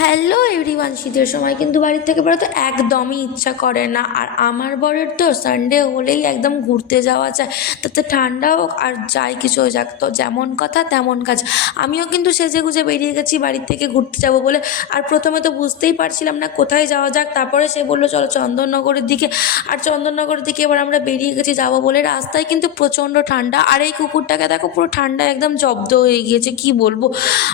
Hello everyone, শীতের সময় কিন্তু বাড়ির থেকে বেরোতে একদমই ইচ্ছা করে না। আর আমার বরের তো সানডে হলেই একদম ঘুরতে যাওয়া চায়, তাতে ঠান্ডা হোক আর যাই কিছু হয়ে যাক, তো যেমন কথা তেমন কাজ। আমিও কিন্তু সেজে গুজে বেরিয়ে গেছি বাড়ির থেকে ঘুরতে যাব বলে। আর প্রথমে তো বুঝতেই পারছিলাম না কোথায় যাওয়া যাক, তারপরে সে বললো চলো চন্দননগরের দিকে। আর চন্দননগরের দিকে এবার আমরা বেরিয়ে গেছি যাবো বলে। রাস্তায় কিন্তু প্রচণ্ড ঠান্ডা, আর এই কুকুরটাকে দেখো পুরো ঠান্ডা একদম জব্দ হয়ে গিয়েছে, কি বলবো।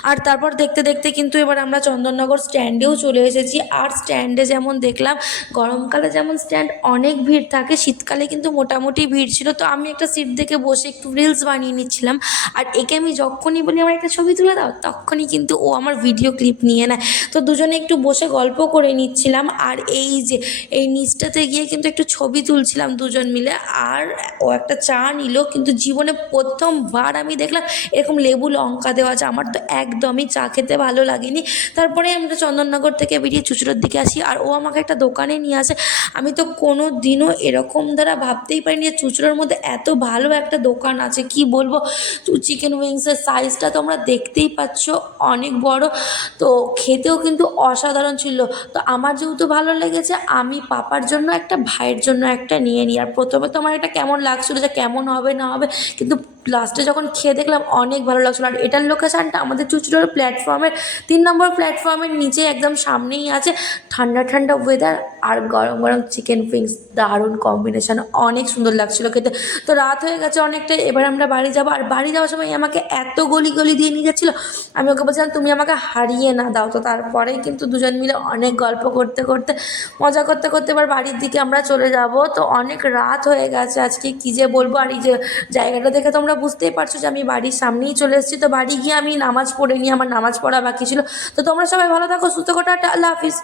আর তারপর দেখতে দেখতে কিন্তু এবার আমরা চন্দননগর স্ট্যান্ডেও চলে এসেছি। আর স্ট্যান্ডে যেমন দেখলাম, গরমকালে যেমন স্ট্যান্ড অনেক ভিড় থাকে, শীতকালে কিন্তু মোটামুটি ভিড় ছিল। তো আমি একটা সিট দেখে বসে একটু রিলস বানিয়ে নিচ্ছিলাম। আর একে আমি যখনই বলি আমার একটা ছবি তুলে দাও, তখনই কিন্তু ও আমার ভিডিও ক্লিপ নিয়ে নেয়। তো দুজনে একটু বসে গল্প করে নিচ্ছিলাম। আর এই যে এই নিচটাতে গিয়ে কিন্তু একটু ছবি তুলছিলাম দুজন মিলে। আর ও একটা চা নিল, কিন্তু জীবনে প্রথমবার আমি দেখলাম এরকম লেবু লঙ্কা দেওয়া চা। আমার তো একদমই চা খেতে ভালো লাগেনি। তারপরে আমরা চন্দননগর থেকে বেরিয়ে চুঁচুড়ার দিকে আসি, আর ও আমাকে একটা দোকানে নিয়ে আসে। আমি তো কোনো দিনও এরকম দ্বারা ভাবতেই পারিনি যে চুঁচুড়ার মধ্যে এত ভালো একটা দোকান আছে, কি বলবো। চিকেন উইংসের সাইজটা তোমরা দেখতেই পাচ্ছ, অনেক বড়। তো খেতেও কিন্তু অসাধারণ ছিল। তো আমার যেহেতু ভালো লেগেছে, আমি পাপার জন্য একটা, ভাইয়ের জন্য একটা নিয়ে নিই। আর প্রথমে তো আমার এটা কেমন লাগছিলো যে কেমন হবে না হবে, কিন্তু লাস্টে যখন খেয়ে দেখলাম অনেক ভালো লাগছিলো। আর এটার লোকেশানটা আমাদের চুঁচুড়ার প্ল্যাটফর্মের 3 নম্বর প্ল্যাটফর্মের নিচে একদম সামনেই আছে। ঠান্ডা ঠান্ডা ওয়েদার আর গরম গরম চিকেন উইংস, দারুণ কম্বিনেশান, অনেক সুন্দর লাগছিলো খেতে। তো রাত হয়ে গেছে অনেকটাই, এবার আমরা বাড়ি যাবো। আর বাড়ি যাওয়ার সময় আমাকে এত গলি গলি দিয়ে নিয়ে যাচ্ছিলো, আমি ওকে বলছিলাম তুমি আমাকে হারিয়ে না দাও। তো তারপরেই কিন্তু দুজন মিলে অনেক গল্প করতে করতে, মজা করতে করতে এবার বাড়ির দিকে আমরা চলে যাব। তো অনেক রাত হয়ে গেছে আজকে, কী যে বলবো। আর এই যে জায়গাটা দেখে তোমরা বুঝতেই পারছো যে আমি বাড়ির সামনেই চলে এসেছি। তো বাড়ি গিয়ে আমি নামাজ পড়ে নিই, আমার নামাজ পড়া বাকি ছিল। তো তোমরা সবাই ভালো থাকো, সুস্থ থাকো, টাটা, আল্লাহ হাফিজ।